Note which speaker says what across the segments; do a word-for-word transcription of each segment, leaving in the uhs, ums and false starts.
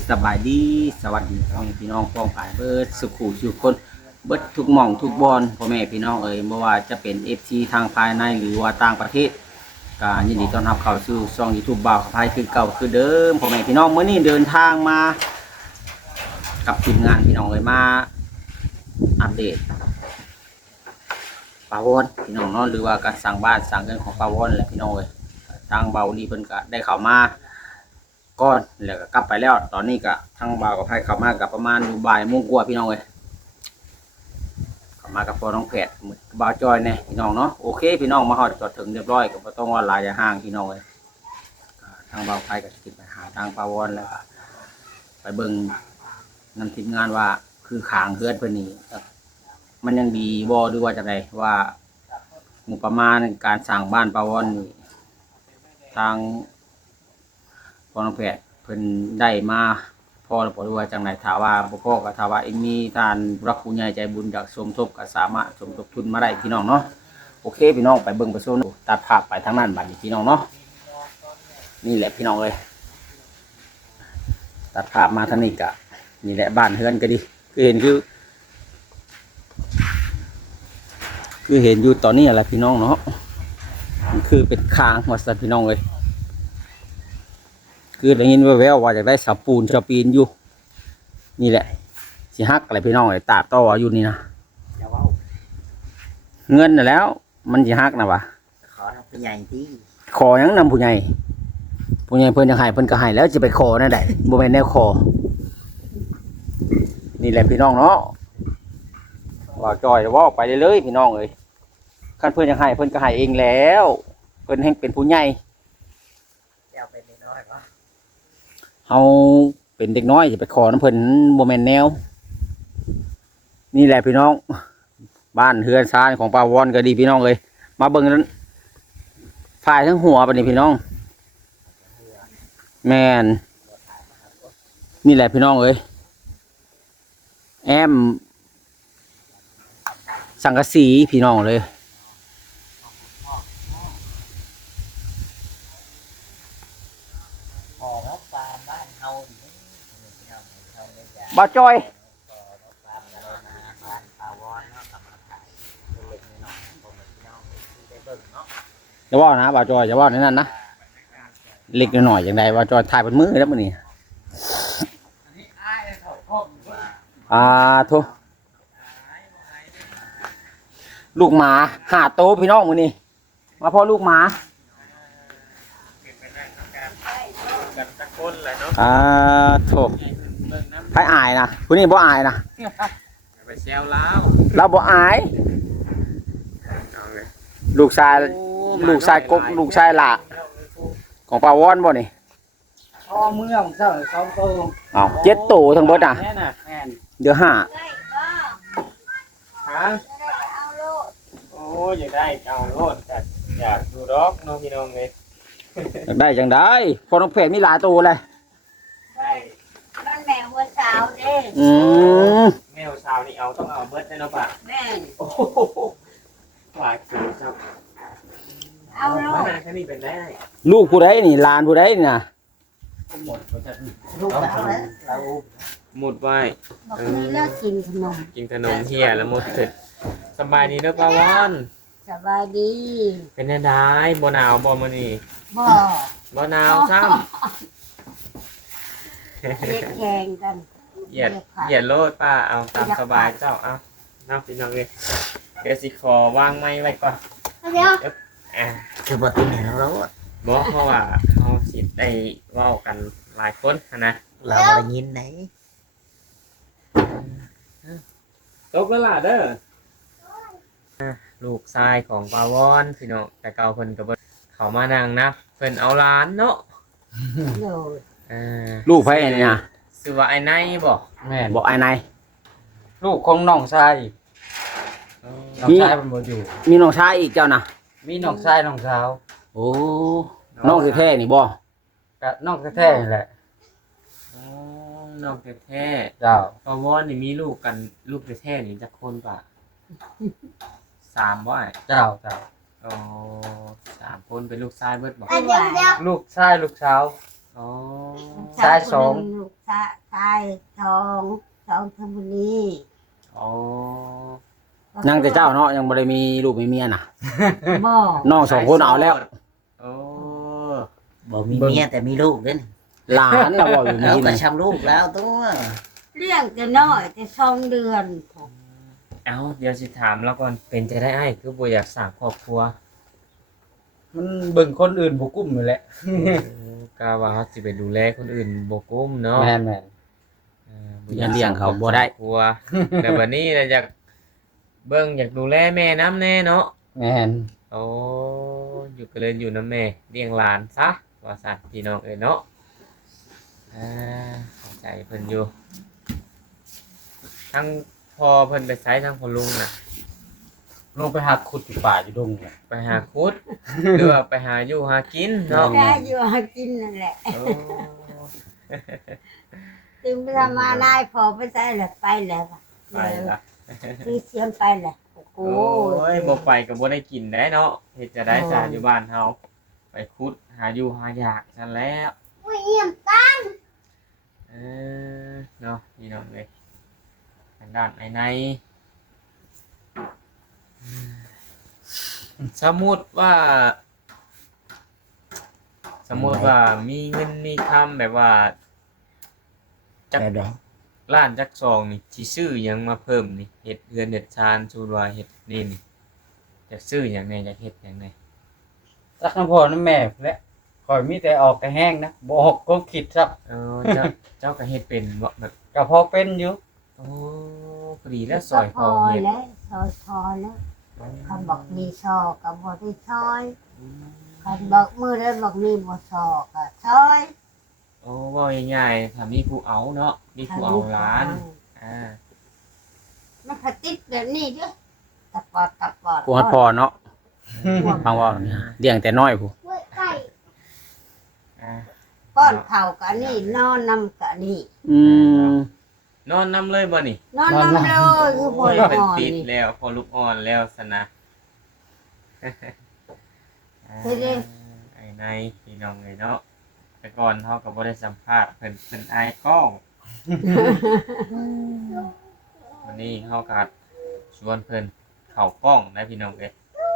Speaker 1: สบายดีสวัสดีพ่อแม่พี่น้องพ้องฝ่ายเบิดสุขุสุขคนเบิดทุกหม่องทุกบอนพ่อแม่พี่น้องเอ๋ยไม่ว่าจะเป็น เอฟ ซี ทางภายในหรือว่าต่างประเทศก็ยินดีต้อนรับเข้าสู่ช่อง YouTube บ่าวขพายคือเก่าคือเดิมพ่อแม่พี่น้องมื้อนี้เดินทางมากับทีมงานพี่น้องเอ๋ยมาอัปเดตปาวอนพี่น้องเนาะหรือว่าการสร้างบ้านสร้างเรือนของปาวอนแหละพี่น้องเอ๋ยทางเบาลีเพิ่นก็ได้เข้ามาก้อนแล้วก็กลับไปแล้วตอนนี้ก็ทั้งบ่าวกับไพ่เข้ามากับประมาณอยู่บ่ายโมงกว่าพี่น้องเลยเข้ามากับพ่อน้องแผดบ่าวจอยเนี่ยพี่น้องเนาะโอเคพี่น้องมาฮอดจอดถึงเรียบร้อยก็บ่ต้องว่าลายห่างพี่น้องเลยทั้งบ่าวไพ่ก็ติดไปหาทางปาวอนแล้วก็ไปเบิ่งนำทีมงานว่าคือขางเฮือนเพิ่นนี่มันยังดีบ่หรือว่าจังไดว่างบประมาณการสร้างบ้านปาวอนนี่ทางพ่อน้องแพทย์เพิ่นได้มาพ่อหรือบ่รู้ว่าจังไหนถามว่าบ่พ่อก็ถามว่าเอ็มมีทานรักผู้ใหญ่ใจบุญอยากสมทบก็สามารถสมทบทุนมาได้พี่น้องเนาะโอเคพี่น้องไปเบิ่งไปชมตัดภาพไปทางนั้นบัดนี้พี่น้องเนาะนี่แหละพี่น้องเอ้ยตัดภาพมาทางนี้ก็นี่แหละบ้านเฮือนก็ดีคือเห็นคือคือเห็นอยู่ตอนนี้อะไรพี่น้องเนาะคือเป็นคางว่าซั่นพี่น้องเอ้ยคือได้ยินแววๆว่าอยากได้สปูนสปีนอยู่นี่แหละสิฮักอะไรพี่น้องไอ้ตาต่ออยู่นี่นะเงินน่ะแล้วมันสิฮักนะวะ
Speaker 2: ขอทำผู้ใหญ่ที่
Speaker 1: ขอยังนำผู้ใหญ่ผู้ใหญ่เพิ่นจะให้เพิ่นก็ให้แล้วจะไปขอนั่นได้บ่แม่นแนวขอนี่แหละพี่น้องเนาะว่าจอยว่าไปเลยๆพี่น้องเอ้ยคันเพิ่นจะให้เพิ่นก็ให้เองแล้วเพิ่นแห่งเป็นผู้ใหญ่
Speaker 2: เอาเป็นน้อยป่ะ
Speaker 1: เฮาเป็นเด็กน้อยจะไปขอน้ำเพิ่นบ่แม่นแนวนี่แหละพี่น้องบ้านเฮือนซ่านของปาวอนก็ดีพี่น้องเลยมาเบิ่งนั้นฝ่ายทั้งหัวปะนี่พี่น้องแม่นนี่แหละพี่น้องเอ้ยแอมสังกะสีพี่น้องเลยบ่จอยจะว่านะบ่จอยจะว่าในนั้นนะเล็กหน่อยอย่างใดบ่จอยถ่ายเป็นมือแล้วมื้อนี้อ่าโทลูกหมาห้าโตพี่น้องมื้อนี้มาพ่อลูกหมาอ่าโทให้อายนะผู้นี้บ่อายนะ
Speaker 2: ไปแซวแล้ว
Speaker 1: เราบ่อายลูกชายลูกชายกกลูกชายหล่ะของปาวอนบ่นี่
Speaker 2: พ่อเมืองเจ้าสองโต
Speaker 1: อ้าวเจ็ดโตทั้งเบิดอ่ะเดี๋ยวห้า
Speaker 2: ฮะโอ้อยากได้เอาโลดจัดอยากดูดอกน้องพี่น้องเลย
Speaker 1: อยากได้จังได้พอน้องเพจมีหลายตัวเลย
Speaker 2: ได้
Speaker 3: บ้านแมวหัวสาวเด้
Speaker 1: อืม
Speaker 2: แมวสาวนี่เอาต้องเอาเบิดได้เนาะป่ะ
Speaker 3: แม่
Speaker 2: โอ้โหหลายสูงครับ
Speaker 3: เอาลูก
Speaker 2: แค่นี้เป็นได้
Speaker 1: ลูกผู้ใดนี่หลานผู้ใดนี่นะ
Speaker 2: หมดลูกเราหมดไว้
Speaker 3: บอกนี่เลิกกินขนม
Speaker 2: กินขนมเฮียแล้วหมดเสร็จสบายดีเด้อป้าวัน
Speaker 3: สบายดี
Speaker 2: เป็นยังไงบ่หนาวบ่มื้อนี้
Speaker 3: บ่
Speaker 2: บ่หนาวซ้
Speaker 3: ำเล็กแข่งกัน
Speaker 2: เหยียดเหยียดโลดป้าเอาตามสบายเจ้าเอาน้ำพี่น้องเลยเดี๋ยวสิขอวางไม้ไว้ก่อน
Speaker 3: เดี๋ยว
Speaker 2: อ่า
Speaker 3: คือบ่ตัวไหนแล้ว
Speaker 2: บอกเพราะว่าเขาสิได้เว้ากันหลายคนนะ
Speaker 3: เราได้ยินไหน
Speaker 2: ตกแล้วล่ะเด้อลูกชายของปาวอนพี่น้องแต่เก่าเพิ่นก็บ่เขามานั่งนะเพิ่นเอาล้านเนาะ
Speaker 1: อ่าลูกไผนี่นะ
Speaker 2: ชื่อว่าไอ้นายบ่
Speaker 1: แม่บ่ไอ้นาย
Speaker 2: ลูกของน้องชายน้องชายเพิ่นบ่อยู่
Speaker 1: มีน้องชายอีกเจ้านะ
Speaker 2: มีน้องชายน้องสาว
Speaker 1: โอ้น้องแท้ๆนี่บ่
Speaker 2: ก็น้องแท้ๆนี่แหละอ๋อน้องแท้ๆเจ้าปาวอนนี่มีลูกกันลูกแท้ๆนี่จักคนป่ะสามบ่ไอ้เจ้าเจ้าอ๋อสามคนเป็นลูกชายเบิดบ่ลูกชายลูกสาวอ๋อ
Speaker 3: ชายสองลูกชายชายสองสองชลบุรี
Speaker 2: อ๋อ
Speaker 1: ยังแต่เจ้าเนาะยังบ่ได้มีลูกมีเมียน่ะ
Speaker 3: บ่
Speaker 1: น้องสองคนเอาแล้ว
Speaker 2: โอ้
Speaker 3: บ่มีเมียแต่มีลูกเด้อ
Speaker 1: หลานเราบ่อยู่
Speaker 3: แล้ว
Speaker 1: นี่
Speaker 3: ก็
Speaker 1: นะ
Speaker 3: ชำลูกแล้วตัว
Speaker 4: เลี้ยงแต่น้อยแต่สองเดือน
Speaker 2: เอาเดี๋ยวสิถามแล้วก่อนเป็นจะได้ไอ้คือบ่อยากสร้างครอบครัว
Speaker 5: มันเบิ่งคนอื่นบ่กุ้มอยู่แหละ
Speaker 2: กาว่าเขาสิไปดูแลคนอื่นบ่กุ้มเนาะ
Speaker 5: แม่นแม่น
Speaker 2: เออ
Speaker 1: อย่าเลี้ยงเขาบ่ได้
Speaker 2: ครอบครัวแต่บัดนี้เราอยากเบิ่งอยากดูแลแม่น้ำแน่เนาะ
Speaker 5: แม่น
Speaker 2: โอ้อยู่ก็เลยอยู่น้ำแม่เลี้ยงหลานซะว่าซั่นพี่น้องเอ้ยเนาะอ่าเข้าใจเพิ่นอยู่ทั้งพอเพิ่นไปไสทั้งพ่อลุงน่ะ
Speaker 5: ลงไปหาขุดอยู่ป่าอยู่ดงเนี่ย
Speaker 2: ไปหาคุด หรือว่าไปหาอยู่หากินเนาะ
Speaker 4: ได้อยู่หากินนั่นแหละ
Speaker 2: โอ้
Speaker 4: ถึงเวลามานายพอไปใส่แหละไปแล้ว
Speaker 2: ไปละ
Speaker 4: คือเสียมไปแหละโอ้โห
Speaker 2: โอ้ยบ่ไปก็บ่ได้กินได้เนาะเฮ็ดจะได้ซะอยู่บ้านเฮาไปคุดหาอยู่หาอยากซั่นแล้ว
Speaker 4: ไม่เยี่ยมตา
Speaker 2: เออเนาะพี่น้องเอ้ยทางด้านไอ้ในสมมุติว่า สมมุติว่ามีเงินมีคำแบบว่าจัก
Speaker 3: แบบใด
Speaker 2: ล้านจักซองนี่สิซื้อหยังมาเพิ่มนี่เฮ็ดเรือนเฮ็ดชานสูว่าเฮ็ดนี่นี่จะซื้อหยังแหน่จะเฮ็ดหยังแหน่
Speaker 5: จักน้ำพ่อน้ำแม่แหละข่อยมีแต่ออกแต่แห้งนะบ่ออกก็คิดซับ
Speaker 2: เออเจ้าเจ้าก็เฮ็ดเป็นบ่แบบ
Speaker 5: ก็พอเป็นอยู่
Speaker 2: โอ้พอดีแล้วซอยพอเฮ็ด
Speaker 4: แล้วซอยพอแล้วคันบอกมีซอกับบ่ได้ซอยคันบอกมือได้บอกมีบ่ซอก็ซอย
Speaker 2: โอ้เว่าง่ายๆถ้ามีผู้เอาเนาะมีผู้เอาหลานอ่า
Speaker 4: มันก็ติดแบบนี้เด้อตะปอดตะปอด
Speaker 1: กูฮัดพอเนาะฟังว่าเลี้ยงแต่น้อยผู้
Speaker 4: เว้ยไก่
Speaker 2: อ่า
Speaker 4: ป้อนข้าวก็นี่นอนนำก็นี่
Speaker 1: อืม
Speaker 2: นอนนำเลยบ่นี่
Speaker 4: นอนนำเลยคือ
Speaker 2: โอ้
Speaker 4: บ่
Speaker 2: ย
Speaker 4: ได้
Speaker 2: เป็น
Speaker 4: นอน
Speaker 2: ติด
Speaker 4: นี่
Speaker 2: แล้วพอลูกอ่อนแล้วสนะ
Speaker 4: เฮ้ยเด้
Speaker 2: ไอ้นายพี่น้องเลยเนาะแต่ก่อนเขาก็บ่ได้สัมภาษณ์เพิ่นเพิ่นอายกล้อง วันนี้เขาก็ชวนเพิ่นเข้ากล้องนะพี่น้องเอ้ย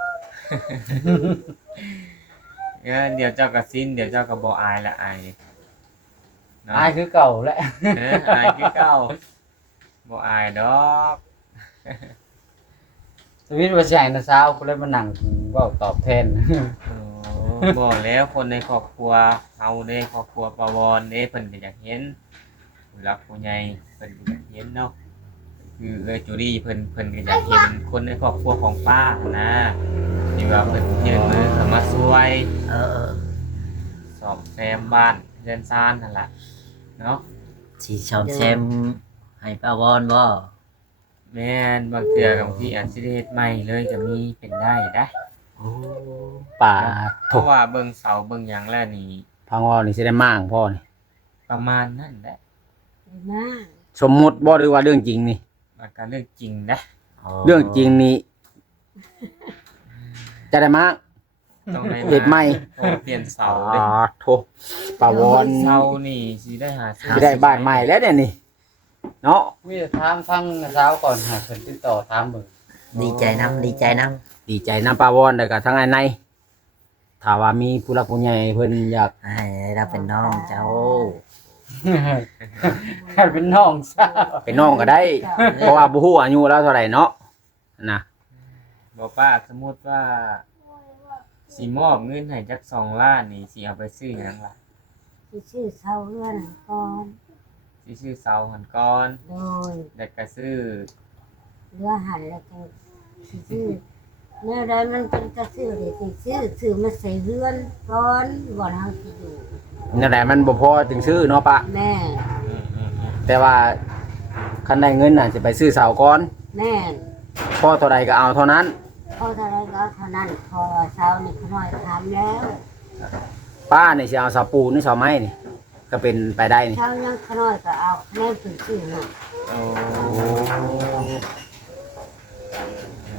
Speaker 2: เออเดี๋ยวเจ้าก็สิ้นเดี๋ยวเจ้าก็บ่อายละอายเนาะ
Speaker 5: อายคือเก่าแหละ
Speaker 2: เอออายคือเก่าบ่อายดอก
Speaker 5: ชีวิตว่าสิให้นะสาวก็เลยมานั่งเว้าตอบแทน
Speaker 2: โอ้บอกแล้วคนในครอบครัวเฮาเด้ครอบครัวปาวรเด้เพิ่นก็อยากเห็นผู้รักผู้ใหญ่เพิ่นก็อยากเห็นเนาะคือเอ้ยจูดี้เพิ่นเพิ่นก็อยากเห็นคนในครอบครัวของป้านะที่ว่าเพิ่นยื่นมือเข้ามาช่วย
Speaker 3: เออเออ
Speaker 2: สอบแซมบ้านเรือนซ่านนั่นล่ะเนาะ
Speaker 3: สิชอมแซมให้ป้าวอนบ่
Speaker 2: แม่นบางเทื่อบางทีอาจสิได้เฮ็ดใหม่เลยก็มีเป็นได้ได้
Speaker 3: โอ้
Speaker 1: ป่า
Speaker 2: เพ
Speaker 1: ถูก
Speaker 2: ราะว่าเบิ่งเสาเบิ่งหยังแล้วนี่
Speaker 1: พังว่านี่สิได้มั่างพ่อนี่
Speaker 2: ประมาณนั้นแหละ
Speaker 4: มา
Speaker 1: สมมุติบ่หรือว่าเรื่องจริงนี่
Speaker 2: มันก็เรื่องจริงนะ
Speaker 1: เรื่องจริงนี่จะได้มั่าง
Speaker 2: ต้องได้
Speaker 1: เฮ็ดใหม่
Speaker 2: โทรเปลี่ยนเสา
Speaker 1: อ๋
Speaker 2: เด้
Speaker 1: อโถป่าวอน
Speaker 2: เสานี่สิได้หาซื้อ
Speaker 1: สิได้บ้านใหม่แล้วเนี่ยนี่เนาะ
Speaker 5: มีแต่ถามฟังนะสาวก่อนให้เพิ่นติดต่อถามเบิ่ง
Speaker 3: ดีใจนำดีใจนำ
Speaker 1: ดีใจนำป่าวอนแล้วก็ทั้งไอ้ในถ้าว่ามีผู้รักผู้ใหญ่เพิ่นอยาก
Speaker 3: ให้เราเป็นน้องเจ้า
Speaker 5: ให้เป็นน้องสาว
Speaker 1: เป็นน้องก็ได้ เพราะว่าบ่ฮู้อายุแล้วเท่าไหร่เนาะนะ
Speaker 2: บอกป้าสมมุติว่าสิมอบเงินให้จักสองล้านนี่สิเอาไปซื้อหยังล่ะ
Speaker 4: สิชื่อเสาเรือนก่อน
Speaker 2: สิซื้อเสาหันก่อน
Speaker 4: โดย
Speaker 2: แล้วก็ซื้อ
Speaker 4: เรือหันแล้วก็สิชื่อเมื่อใดมันเป็นกระซื้อเลยสิซื้อซื้อมาใส่เรือนก่อนก่อนเฮาสิอยู่
Speaker 1: นั่นแหละมันบ่พอถึงซื้อเนาะปะ
Speaker 4: แม่
Speaker 2: อืมอืมอืม
Speaker 1: แต่ว่าคันได้เงินน่ะสิไปซื้อเสาก่อน
Speaker 4: แม่
Speaker 1: พอเท่าใดก็เอาเท่านั้น
Speaker 4: พอเท่าไรก็เท่านั้นพอเช้านี่เขาน้อยถามแล้ว
Speaker 1: ป้านี่สิเอาเสาปูนหรือเสาไม้นี่ ก็เป็นไปได้นี่
Speaker 4: เช้ายังเขาน้อยก็เอาแม่ถึงซื้อน่ะ
Speaker 2: โอ้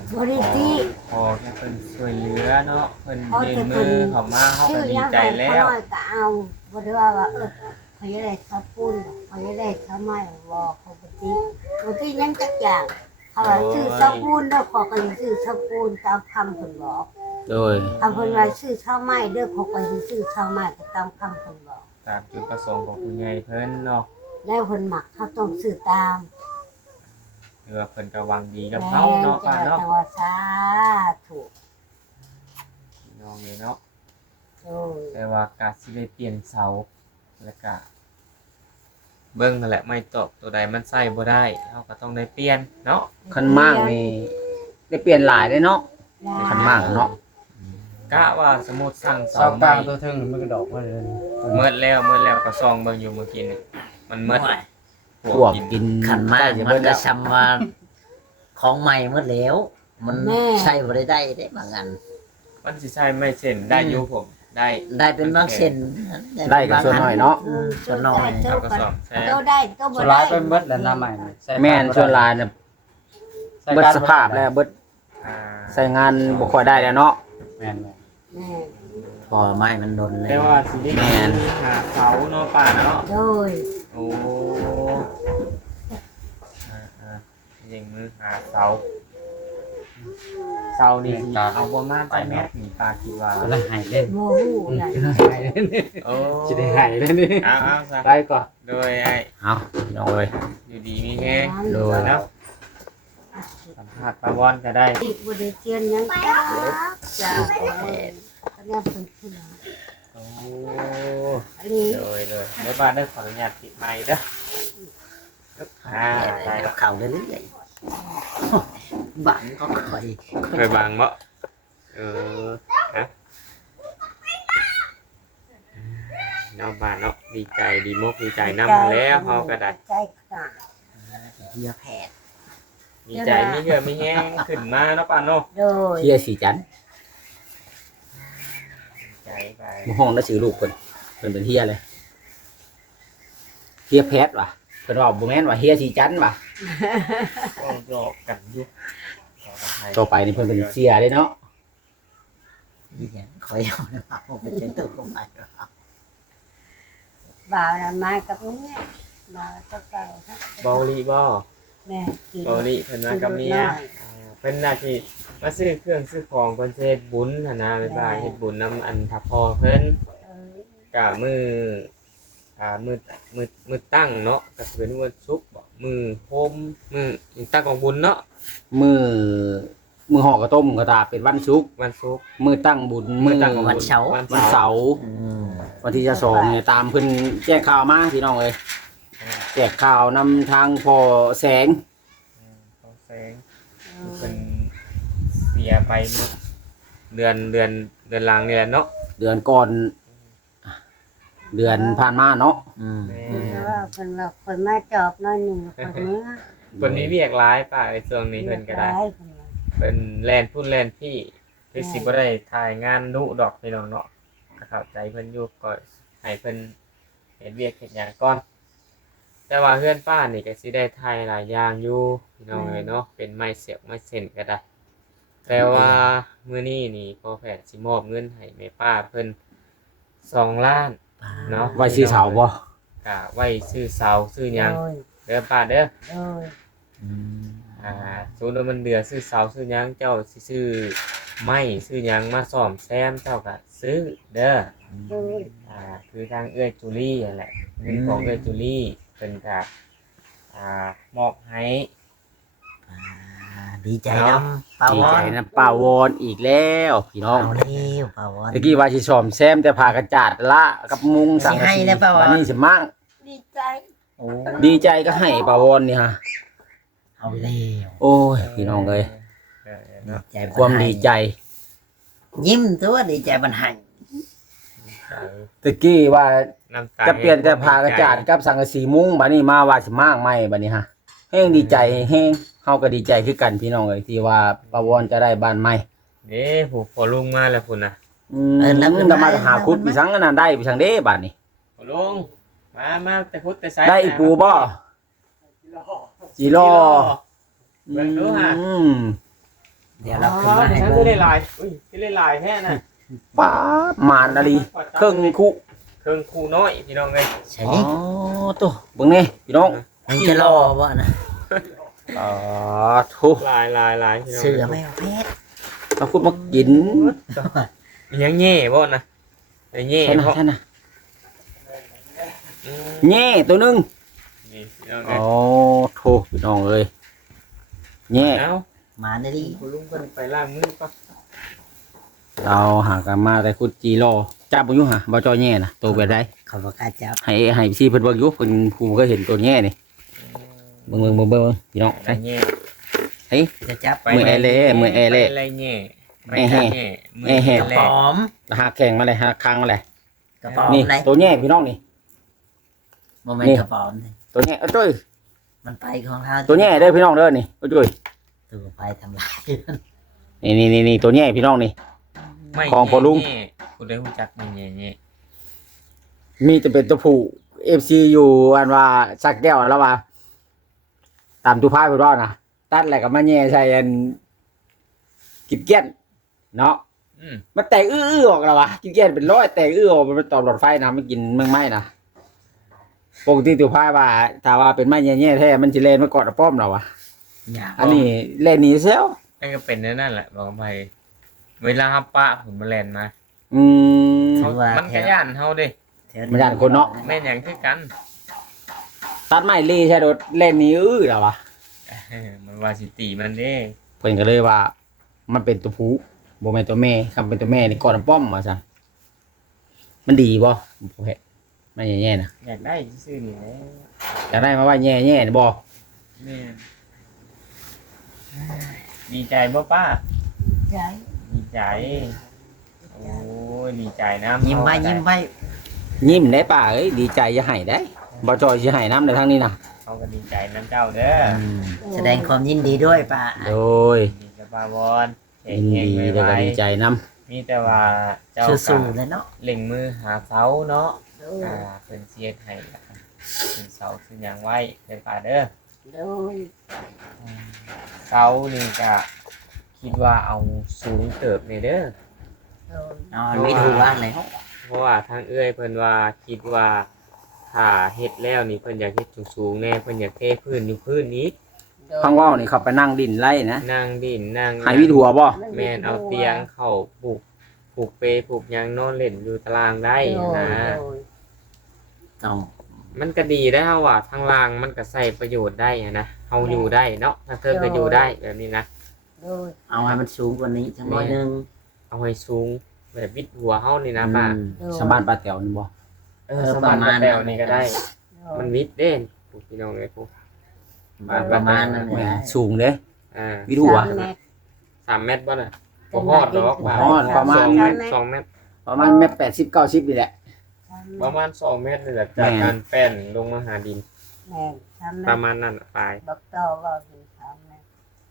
Speaker 4: บริติ
Speaker 2: พอแค่เพิ่นช่วยเหลือเนาะเพิ่น
Speaker 4: พอ
Speaker 2: ยื่
Speaker 4: จะ
Speaker 2: นมื
Speaker 4: เพิ่น
Speaker 2: อเข้ามาเฮา
Speaker 4: ชื่
Speaker 2: ก็
Speaker 4: อ
Speaker 2: ดี
Speaker 4: ยัง
Speaker 2: ใจ
Speaker 4: ไง
Speaker 2: แล้
Speaker 4: เขา
Speaker 2: ว
Speaker 4: น้อยก็เอาบ่ได้ว่าว่าเออเขาจะได้ข้าวปุ้นเขาจะได้ข้าวไม้บ่เขาบ่ติบ่ติยังจักอย่างเขาว่าชื่อข้าวปุ้นแล้วขอก็สิชื่อข้าวปุ้นตามคำเพิ่นบอก
Speaker 1: โดย
Speaker 4: คำเพิ่นว่าชื่อข้าวไม้เด้อเขาก็สิชื่อข้าวไม้ก็ตามคำเพิ่นบอก
Speaker 2: ตามจุดประสงค์ของผู้ใหญ่เพิ่นเนาะ
Speaker 4: แล้วเพิ่นมักเขาต้องซื้อตาม
Speaker 2: หรือว่าเพิ่นก็หวังดีกับ
Speaker 4: แม่
Speaker 2: เฮาเนาะ
Speaker 4: จะ
Speaker 2: ป้าเนาะ
Speaker 4: แต่ว่าสาธุ
Speaker 2: พี่น้องนี่เนาะ
Speaker 4: โอ้ย
Speaker 2: แต่ว่าการสิได้เปลี่ยนเสาแล้วก็เบิ่งนั่นแหละไม่ตกตัวใดมันใส่บ่ได้เฮาก็ต้องได้เปลี่ยนเนาะ
Speaker 1: คันมากนี่ได้เปลี่ยนหลายได้เนาะคันมากเนาะ
Speaker 2: กะว่าสมมุติสั่ง
Speaker 5: เสา
Speaker 2: เสาก ให
Speaker 5: ลา
Speaker 2: ม่
Speaker 5: งตัวถึงมันก็ดอกมาเลย
Speaker 2: เมื่อแล้วเมื่อแล้วก็ซองเบิ่งอยู่เมื่อกี้นี่มันเมื่อ
Speaker 1: พวกกิน
Speaker 6: ขันมาก
Speaker 1: ใล้จะ
Speaker 6: มั
Speaker 1: เบิ
Speaker 6: น
Speaker 1: ด
Speaker 6: ก็
Speaker 1: แล้ว
Speaker 6: ชำว่าของใหม่หมดแล้ว มันใช้บ่ได้ได้ได้บางอัน
Speaker 2: มันสิใช้ไม่เส้นได้อยู่ผมได้
Speaker 6: ได้เป็นบางเส้น
Speaker 1: ได้กับส่วนน้อยเนาะ
Speaker 6: อืมส่วนน้อย
Speaker 2: เอากระสอบแช่
Speaker 4: โตได้โต
Speaker 5: ส
Speaker 4: บ่
Speaker 5: ลา
Speaker 4: ได้
Speaker 5: ยไปเบิดแล้วน้ำใหม่ใส่
Speaker 1: แม่นส่วนหลายน่ะเบิดสภาพแล้วเบิด
Speaker 2: อ่า
Speaker 1: ใส่งานบ่ค่อยได้แล้วเนาะ
Speaker 5: แม่นแม่น
Speaker 4: แม่
Speaker 6: พอไม้มันดนเลย
Speaker 2: แต่ว่าสิได้
Speaker 1: แม่น
Speaker 2: หาเสาเนาะป่าเนาะ
Speaker 4: โดย
Speaker 2: โอ้อ่าอ่ายิงมือหาเสาเสานี่สิเอาประมาณไปแมตรนี่ปลาคิดว่า
Speaker 5: ก็เลยหายเล่น
Speaker 4: โมหูใหญ่
Speaker 5: หายเล่น
Speaker 2: โอ้
Speaker 5: สิได้หายเล่นนี่
Speaker 2: เอาเอาซะ
Speaker 5: ไปก่อน
Speaker 2: โดยไอ้
Speaker 1: เอาพี่น้องเอ้ย
Speaker 2: อยู่ดีมีแฮง
Speaker 1: โดย
Speaker 2: เนาะสัมภาษณ์ปลาวอนก็ได้
Speaker 4: อีกบ่ได้เทียนยังจ้าจ้าอันนี้เพิ่นขึ้นมา
Speaker 2: โอ้
Speaker 4: อันนี้
Speaker 2: โดยโดยเดี๋ยวบ้านได้ขออนุญาตติดไมค์เด้ออ่าได้
Speaker 6: กับเขาเรื่อยๆบังก็ค่อย
Speaker 2: เคยบางบ่เออฮะเนาะบ้านเนาะดีใจดีมกดีใจนำแล้วเฮาก็ได้
Speaker 4: ใจขาด
Speaker 6: เฮียแพทย์
Speaker 2: ดีใจมีเหือมีแห้งขึ้นมาเนาะป้าเนาะ
Speaker 4: โดย
Speaker 1: เฮียสีจันทร์
Speaker 2: ดีใจไป
Speaker 1: บ่ห้องแล้วชื่อลูกเพิ่นเพิ่นเป็นเฮียเลยเฮียแพทย์ว่ะเพิ่นว่าบ่แม่นว่าเฮียสีจันทร์ว่ะ
Speaker 2: ก็รอกันอยู่ขออภัย
Speaker 1: ต่อไปนี่เพิ่นเป็นเสียเด้เนาะ
Speaker 6: นี่ยังคอยเอาในปากผมเป็นเจ้าตัวของใหม่
Speaker 4: บ่าวน่ะมากับแม่บ่าวเจ้าเก่าครับ
Speaker 2: เบาลีบ่
Speaker 4: แม่กิน
Speaker 2: เบาลีเพิ่นมากับเมียอ่าเพิ่นน่าที่มาซื้อเครื่องซื้อของเพิ่นสิเฮ็ดบุญหั่นนะบ๊ายบายเฮ็ดบุญนำอันทับพอเพิ่น
Speaker 4: เออ
Speaker 2: ก็มืออ่ามือมือมือตั้งเนาะก็สิเป็นวันศุกร์บ่มือโฮมมือตั้งของบุญเนาะ
Speaker 1: มือมือห่อกระต้มกระตาเป็นวันศุกร์
Speaker 2: วันศุกร์
Speaker 1: มือตั้งบุญมือ
Speaker 2: ตั้งของ
Speaker 6: วัน
Speaker 2: บุญ
Speaker 6: เสาร์
Speaker 2: วัน
Speaker 1: วัน
Speaker 2: เสา
Speaker 1: เสา
Speaker 2: ร์
Speaker 1: ร์
Speaker 6: อืม
Speaker 1: วันที่จะสองเนี่ยตามเพิ่นแจ้งข่าวมาพี่น้องเอ้ยแจ้งข่าวนำทางพอแสง
Speaker 2: อืมของแสงเป็นเสียไปเมื่อเดือนเดือนเดือนหลังนี่แหละเนาะ
Speaker 1: เดือนก่อน เดือนผ่านมาเนาะ
Speaker 6: อืม
Speaker 2: แม่
Speaker 4: เพิ่นว่าเพิ่นว่าคนมาจอบหน้อยหนึงคนเนี้ย
Speaker 2: เพิ่นมีเวียกหลายป่ะในช่วงนี้เพิ่นก็ได้
Speaker 4: เรียบร้อยเพิ่นว่า
Speaker 2: เป็นแลนพุ่นแลนพี่คือสิบ่ได้ถ่ายงานดุดอกพี่น้องเนาะก็เข้าใจเพิ่นอยู่ก็ให้เพิ่นเฮ็ดเวียกเฮ็ดหยังก่อน แต่ว่าเพื่อนป้านี่ก็สิได้ถ่ายหลายอย่างอยู่พี่น้องเอ้ยเนาะเป็นไม้เสียบไม้เส้นก็ได้ แต่ว่ามื้อนี้นี่พอแพทย์สิมอบเงินให้แม่ป้าเพิ่นสองล้านเนาะ
Speaker 1: ไว้ซื้อเสาบ่
Speaker 2: ก็ไว้ซื้อเสาซื้อหยัง
Speaker 4: โดย
Speaker 2: เด้อป้าเด้อ
Speaker 4: โดย
Speaker 6: อืม
Speaker 2: อ่าสมมุติว่ามันเดือซื้อเสาซื้อหยังเจ้าสิซื้อไม้ซื้อหยังมาซ่อมแซมเจ้าก็ซื้อเด้อ
Speaker 4: โดย
Speaker 2: อ่าคือทางเอื้อยจูลี่นั่นแหละเงินของเอื้อยจูลี่เพิ่นก็อ่ามอบให้
Speaker 6: อ่าดีใจน้ำปลา
Speaker 1: ดี
Speaker 6: วอ
Speaker 1: ใจ
Speaker 6: น
Speaker 1: นะป้าวอนอีกแล้วพี่น้อง
Speaker 6: เอาเร็วปลาวอน
Speaker 1: ตะกี้ว่าสิซ่อมแซมแต่พากระจาดละกับมุงสังกะ
Speaker 6: สิให้
Speaker 1: สี
Speaker 6: นะป้าวอน
Speaker 1: บัดนี้สิมั่ง
Speaker 4: ดีใจ
Speaker 6: โอ้
Speaker 1: ดีใจก็ให้ป้าวอนนี่ฮะ
Speaker 6: เอาเร็ว
Speaker 1: โอ้ยพี่น้องเอ้ย
Speaker 2: เออ
Speaker 6: ดี
Speaker 2: เนาะ
Speaker 6: ใจ
Speaker 1: ความดีใจ
Speaker 6: ยิ้มตัวดีใจบันหัน
Speaker 2: เออ
Speaker 1: ตะกี้ว่า
Speaker 2: น้ำตา
Speaker 1: จะเปลี่ยนแต่พากระจาดกับสังกะสีมุ้งบัดนี้มาว่าสิมากไหมบัดนี้ฮะแห้งดีใจแห้งเฮาก็ดีใจคือกันพี่น้องเอ้ยที่ว่าป้าวอนจะได้บ้านใหม่
Speaker 2: เด้ผู้พอลุงมาแล้วพุ่นน่ะ
Speaker 1: อืมแล้วมาหาคุดพี่สังอันนั้นได้พี่สังเด้บัดนี้
Speaker 2: พอลุงมามาแต่พุทธแต่ไส
Speaker 1: ได้อีปูบ่จีรอ
Speaker 2: เบิ่งดูฮะ
Speaker 1: อืม
Speaker 6: เดี๋ยวเราขึ้นมาให้
Speaker 2: เบิ่
Speaker 6: เบิ่
Speaker 2: ง
Speaker 6: ง
Speaker 2: ได้หลายอุ้ยได้หลายแท้น่ะ
Speaker 1: ป้าบมานอะลีเครื่องคุ
Speaker 2: เครื่องคู่น้อยพี่น้องเอ้ย
Speaker 6: ใช่
Speaker 1: อ๋อตัวเบิ่งนี่พี่น้อง
Speaker 6: มันจะรอบ่นะ
Speaker 1: อ๋อทุ
Speaker 2: หลายหลายหลายพี่น้อง
Speaker 6: เสือไม่เอาเพชร
Speaker 1: มาพูดมากิน
Speaker 2: มีหยังแง่บ่นะไอ้แง่
Speaker 1: ใช่นะ
Speaker 2: เพราะ
Speaker 1: ใช่นะ
Speaker 2: อืม
Speaker 1: แง่ตัวหนึง
Speaker 2: นี่พี่น้อง
Speaker 1: อ๋
Speaker 2: เอ้
Speaker 1: อย โถพี่น้องเอ้ยแง่
Speaker 2: เอ้า
Speaker 6: มาได้ดิ
Speaker 2: คุณลุงเพิ่นไปล้างมือก่อน
Speaker 1: เราหากันมาแต่คุณจีรอจับบ่อยู่หะบ่จอแง่น่ะตัวแบบใด
Speaker 6: เขาบอกกล้าจับ
Speaker 1: ให้ให้พี่เพิ่นเบิ่งอยู่เพิ่นผู้ก็เห็นตัวแง่นี่เบิ่งเบิ่งเบิ่งเบิ่งพี่น้อง
Speaker 2: ไอ้
Speaker 1: ใช่
Speaker 2: แง่
Speaker 1: เฮ้ย
Speaker 6: จะจับ
Speaker 2: ไป
Speaker 1: มือแอเล่มือแอเล่
Speaker 2: ไปไรแง่
Speaker 1: แอแห่
Speaker 2: มือ
Speaker 1: แอแห่
Speaker 2: แอเล่
Speaker 6: ปลอม
Speaker 1: หาแข่งมาเลยหาคางมาเลย
Speaker 6: กระป๋อม
Speaker 1: นี่
Speaker 6: เลย
Speaker 1: ตัวแง่พี่น้องนี่
Speaker 6: โมเมนต์กระป๋อมเลย
Speaker 1: ตัวแง่เอ้ยจ้อย
Speaker 6: มันไปของเรา
Speaker 1: ตัวแง่เด้อพี่น้องเด้อนี่เอ้ยจ้อย
Speaker 6: ตัวไปทำลาย
Speaker 1: นี่นี่นี่นี่ตัวแง่พี่น้องนี่
Speaker 2: ไม่
Speaker 1: ของพ่อลุง
Speaker 2: แง่คุณได้รู้จักไม่แง่แง่
Speaker 1: มีแต่เป็นตัวผู้ เอฟ ซี อยู่อันว่าสักแก้วแล้วว่าตามตุพายพี่น้องนะตัดอะไรกับมาแง่ใส่อันกิบเกี้ยนเนาะ
Speaker 2: อืม
Speaker 1: มันแตกอื้อๆออกแล้ววะกิบเกี้ยนเป็นร้อยแตกอื้อออกมันตอบหลอดไฟนะมันกินเมืองไม้นะปกติตุพายว่าถ้าว่าเป็นไม้แง่ๆแท้มันจะเล่นมาเกาะตะป้อมเราวะ
Speaker 6: อย่า
Speaker 1: อันนี้เล่นหนีเซล
Speaker 2: นั่นก็เป็นนั่นแหละบอกไปเวลาฮับปะผมมาแลนมา
Speaker 1: อืม
Speaker 6: ถือว่า
Speaker 2: มัน
Speaker 6: แถ
Speaker 2: กระ
Speaker 6: วย
Speaker 2: านเฮาเด้
Speaker 6: แถว
Speaker 1: มันย่านคนเนาะ
Speaker 2: แม่นหยังคือกัน
Speaker 1: ตัดไม้เล่ใช่รถเล่นหนี้อื้อแล้ววะ
Speaker 2: เออมันว่าสิตีมันเด้
Speaker 1: เพิ่นก็เลยว่า มันเป็นตัวผู้บ่แม่นตัวแม่คำเป็นตัวแม่นี่เกาะตะป้อมว่าซั่นมันดีบ่บ่เฮ็ดไม่แย่ๆนะ
Speaker 2: อยากได้ซื่อๆนี่แหละ
Speaker 1: อยากได้มาว่าแย่ๆนี่บ่
Speaker 2: แม่นดีใจบ่ป้า
Speaker 4: ใจ
Speaker 2: ดีใจ โอ้ยดีใจนะ
Speaker 6: ยิ้มไว้ยิ้มไว้
Speaker 1: ยิ้มได้ป่าเอ้ยดีใจจะให้ได้บ่จอยสิให้น้ำในทางนี้นะ
Speaker 2: เขาก็ดีใจน้ำเจ้าเด้อ
Speaker 1: อืม
Speaker 6: แสดงความยินดีด้วยป้า
Speaker 1: โดย
Speaker 2: ดีกับป้าวอนเฮ
Speaker 1: ยิน
Speaker 2: ง
Speaker 1: ดี
Speaker 2: ๆ
Speaker 1: แล้ว
Speaker 2: ไว้
Speaker 1: ก็ดีใจนํ
Speaker 2: มีแต่ว่าเจ้า
Speaker 6: สู้
Speaker 2: ก็
Speaker 6: ๆเลยเนาะ
Speaker 2: เล็งมือหาเสาเนาะ
Speaker 4: โดย
Speaker 2: อ่าเป็นเสียดให้เป็นเสาคือหยังไว้เป็นป่าเด้อ
Speaker 4: โดย
Speaker 2: เสานี่ก็คิดว่าเอาสูงเติบนี่เด้อ
Speaker 4: โดย
Speaker 6: นอนไม่ถูกว่างเลย
Speaker 2: เพราะว่าทางเอื้อยเพิ่นว่าคิดว่าถ้าเฮ็ดแล้วนี่เพิ่นอยากเฮ็ดสูงๆแน่เพิ่นอยากเทพื้นอยู่พื้นนี้
Speaker 4: โดย
Speaker 1: ข้างว่าวนี่เขาไปนั่งดินไล่นะ
Speaker 2: นั่งดินนั่ง
Speaker 1: ให้วิดหัวบ่
Speaker 2: แม่นเอาเตียงเข้าปลูกปลูกเปปลูกหยังนอนเล่นอยู่ตารางได้
Speaker 4: โดย
Speaker 2: นะ
Speaker 4: โดย
Speaker 6: ต้อง
Speaker 2: มันก็ดีได้เฮาว่าทางล่างมันก็ใช้ประโยชน์ได้อะนะเฮาอยู่ได้เนาะทางเทิงก็อยู่ได้แบบนี้นะ
Speaker 4: โดย
Speaker 6: เอาให้มันสูงกว่านี้สักหน่อยหนึง
Speaker 2: เอาให้สูงแบบวิดหัวเฮานี่นะป้า
Speaker 6: อืม
Speaker 4: โดย
Speaker 1: สมบ้านป้าแต๋วนี่บ่
Speaker 2: เออสมานกระแตวนี่ก็ได้
Speaker 4: โดย
Speaker 2: มันวิดเด้นพวกพี่น้องเลยพวก
Speaker 6: ประมาณนั้นแห
Speaker 1: แม่
Speaker 6: ละ
Speaker 1: นสูงเด้
Speaker 2: อ่า
Speaker 1: วิดหัว
Speaker 4: สามเมตร
Speaker 2: สามเมตรบ่น่ะบ่ฮอดดอก
Speaker 1: บ่ฮอดประมาณ
Speaker 2: สองเมตรสองเมตร
Speaker 1: ประมาณแม่แปดสิบ เก้าสิบนี่แหละ
Speaker 4: สาม
Speaker 2: ป
Speaker 4: เม
Speaker 2: ระ
Speaker 4: ตร
Speaker 2: มาณสองเมตรนี่แหละจากการแป้นลงมาหาดิน
Speaker 4: แม่นสามเม
Speaker 2: ประ
Speaker 4: ตร
Speaker 2: มาณนั้นปลาย
Speaker 4: บักต่อว่าเป็นสามเมตร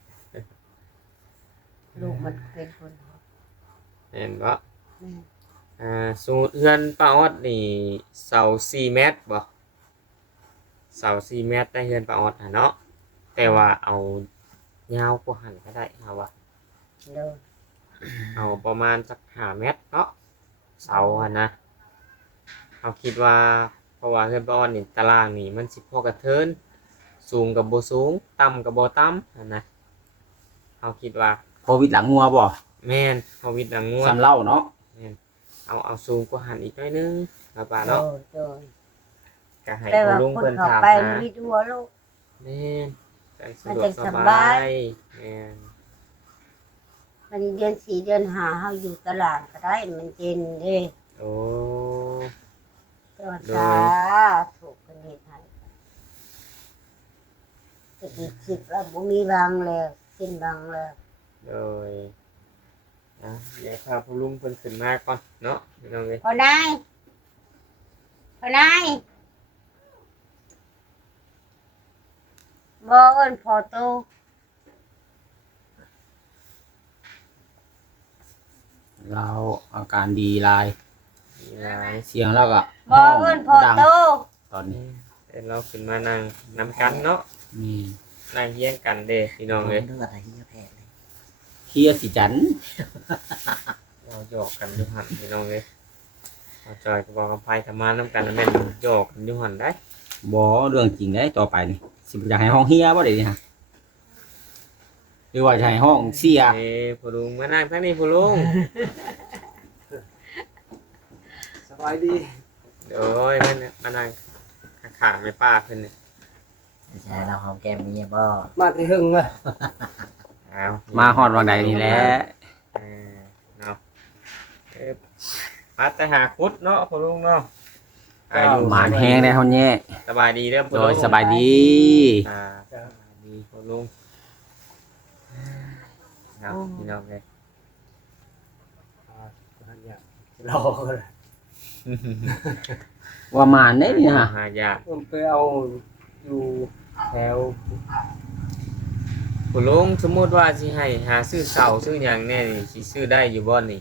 Speaker 4: ลูกมันเป็นคน
Speaker 2: เห็นบ่
Speaker 4: แม่
Speaker 2: อ่าสูตรเฮือนป้าออดนี่เสาสี่เมตรบ่เสาสี่เมตรได้เฮือนป้าออดน่ะเนาะแต่ว่าเอายาวกว่าหันก็ได้เอาว่า
Speaker 4: โดย
Speaker 2: เอาประมาณสักห้าเมตรเนาะเสาอะนะเอาคิดว่าเพราะว่าเฮือนป้าออดนี่ตารางนี่มันสิพอกระเทินสูงกับบ่สูงต่ำกับบ่ต่ำอะนะเอาคิดว่า
Speaker 1: โควิดหลังงัวบ่
Speaker 2: แม่นเอาวิดดังง่ว
Speaker 1: สำเล่าเนาะ
Speaker 2: เอาเอาสูงกว่าหันอีกหน่อยนึงแล้วป่า
Speaker 4: โด
Speaker 2: เนาะ
Speaker 4: ยโดย
Speaker 2: ก็ให้
Speaker 4: แต่
Speaker 2: คุณ
Speaker 4: ว่า
Speaker 2: ลุง
Speaker 4: คน
Speaker 2: เพิ่น
Speaker 4: เขา
Speaker 2: ถาม
Speaker 4: ไป
Speaker 2: หา
Speaker 4: มีตัวลูก
Speaker 2: แม่นใจสะดว
Speaker 4: มัน
Speaker 2: ก
Speaker 4: จะ
Speaker 2: ส
Speaker 4: ส
Speaker 2: บา
Speaker 4: บาย
Speaker 2: ยแม่น
Speaker 4: มันเดือนสี่เดือนห้าเขาอยู่ตลาดก็ได้มันเย็นเด้
Speaker 2: โอ้
Speaker 4: แต่ว่า
Speaker 2: โดย
Speaker 4: สาถูกกันเหตุให้จะดีคิดว่าบ่มีบางแล้วสิ้นบางแล้ว
Speaker 2: โดยนะเดี๋ยวพาคุณลุงเพิ่นขึ้นมาก่อนเนาะพี่น้องเอ้ย
Speaker 4: พอนายพอนายบ่เอิ้นพอโต
Speaker 1: เราอาการดีหลาย
Speaker 2: มีหลาย
Speaker 1: เสียงเราก็
Speaker 4: บ่เอิ้นพอ
Speaker 1: ดัง
Speaker 4: โต
Speaker 1: ตอนนี้
Speaker 2: เดี๋ยวเราขึ้นมานั่งนำกันเนาะ
Speaker 1: นี่
Speaker 2: นั่งเฮียงกันเด้พี่น้องเอ้ย
Speaker 6: เลือดอะไรเยอะแผลเลย
Speaker 1: เฮียสิจัน
Speaker 2: เราหยอกกันอยู่หั่นพี่น้องเอ้ยเอาจอยก็บอกกับไผทำมานํกันแม่นหยอกกันอยู่หั่นได้
Speaker 1: บ่เรื่องจริงได้ต่อไปนี่สิอยากให้ห้องเฮียบ่ได้นี่ฮะหรือว่าจะให้ห้องเสีย
Speaker 2: เอ้พ่อลุงมานั่งทางนี้พ่อลุง
Speaker 5: สบายดี
Speaker 2: เดี๋ยวมันมานั่งข้างๆแม่ป้าเพิ่นนี่
Speaker 6: ใช่เราหอมแก้มเมียบ่
Speaker 5: มาที่หึงมา
Speaker 2: เอา
Speaker 1: มาฮอดวังใดนี่แหละ
Speaker 2: เออเนาะเอ๊ะมาแต่หาคุดเนาะพ่อลุงเนาะอายุ
Speaker 1: หมานแฮงได้เฮาแย่
Speaker 2: สบายดีเด้อพ่อ
Speaker 1: โด
Speaker 2: ลุ
Speaker 1: ย
Speaker 2: ง
Speaker 1: สบายดี
Speaker 2: อ่าสบายดีพ่อลุงเนาะพี่น้องเอ้ย
Speaker 5: รอเลย
Speaker 1: ว่าหมานได้นี่ฮะ
Speaker 2: หายาก
Speaker 5: ผมไปเอาอยู่แถว
Speaker 2: พ่อลุงสมมุติว่าสิให้หาซื้อเสาซื้อหยังแน่นี่สิซื้อได้อยู่บ่นี่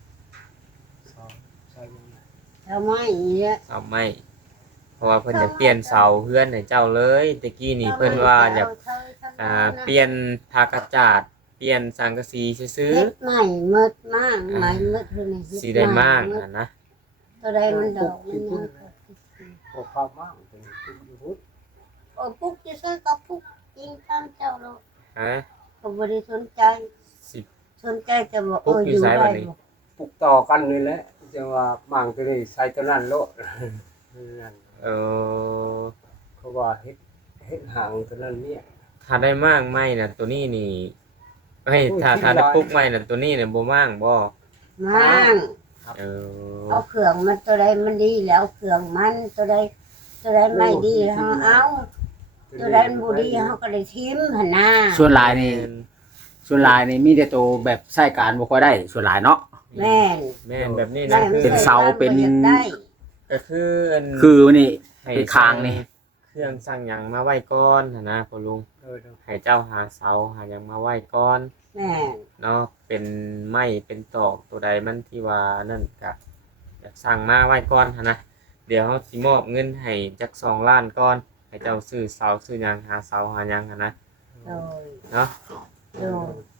Speaker 4: ทำไมเนี่ย
Speaker 2: เสาไม้เพราะว่าเพิ่นจะเปลี่ยนเสาเฮือนให้เจ้าเลยตะกี้นี่เพิ่นว่าอยากอ่าเปลี่ยนผ้ากระจาดเปลี่ยนสังกะสีซื้อ
Speaker 4: เฮ็ดใหม่หมดมากใหม่หมดเลย
Speaker 2: ๆสิได้มากอะนะ
Speaker 4: ตัวใดมันดอกมันยัง
Speaker 5: พวกความมากเป็นเป็นอยู่พุทธ
Speaker 4: โอ้ปุ๊กจะซื้อกับปุ๊กจริงตามเจ้าเรา
Speaker 2: ฮะ
Speaker 4: ก็บ่ได้สนใจ
Speaker 2: สิ
Speaker 4: สนใจแต่บอก
Speaker 2: ปุ๊
Speaker 4: เอก อ
Speaker 2: อยู่
Speaker 4: อยู่
Speaker 2: ไสบั
Speaker 4: ได้
Speaker 2: ดนี้
Speaker 4: บ่
Speaker 5: ปลูกต่อกันนี่แหละจะว่ามั่งตัวนี้ใส่ตัวนั้นโลดนั่น
Speaker 2: เออ
Speaker 5: เขาว่าเฮ็ดเฮ็ดหางตัวนั้นเนี่ย
Speaker 2: ถ้าได้มากไม่น่ะตัวนี้นี่เฮ้ย
Speaker 5: โอ้ย
Speaker 2: ถ้า
Speaker 5: คิด
Speaker 2: ถ้าได้
Speaker 5: ร้าย
Speaker 2: ปุ๊กไม่น่ะตัวนี้น่ะบ่มากบ่
Speaker 4: มั่ง
Speaker 2: เออ
Speaker 4: เอาเครื่องมันตัวใดมันดีแล้วเครื่องมันตัวใดตัวใดไม่ดีเฮาเอาตัวใดมันบ่ดีเฮาก็ได้ทิมหั่นน่ะ
Speaker 1: ส่วนหลายนี่ส่วนหลายนี่มีแต่ตัวแบบใช้การบ่ค่อยได้ส่วนหลายเนาะ
Speaker 4: แม่น
Speaker 2: แม่นแบบนี้
Speaker 4: ได้
Speaker 2: นะคือ
Speaker 1: เป็นเสาเป็น
Speaker 4: บ่อยากได้
Speaker 2: ก็คืออัน
Speaker 1: คือนี่
Speaker 2: ให้
Speaker 1: เป็นคางนี่
Speaker 2: เครื่องสั่งหยังมาไว้ก่อนหั่นนะพ่อลุง
Speaker 5: เออเดี๋ยว
Speaker 2: ให้เจ้าหาเสาหาหยังมาไว้ก่อน
Speaker 4: แม่น
Speaker 2: เนาะเป็นไม้เป็นตอกตัวใดมันที่ว่านั่นก็อยากสั่งมาไว้ก่อนหั่นนะเดี๋ยวเขาสิมอบเงินให้จักสองล้านก่อนให้เจ้าซื้อเสาซื้อหยังหาเสาหาหยังหั่นนะ
Speaker 4: โดย
Speaker 2: เนาะ
Speaker 4: โดย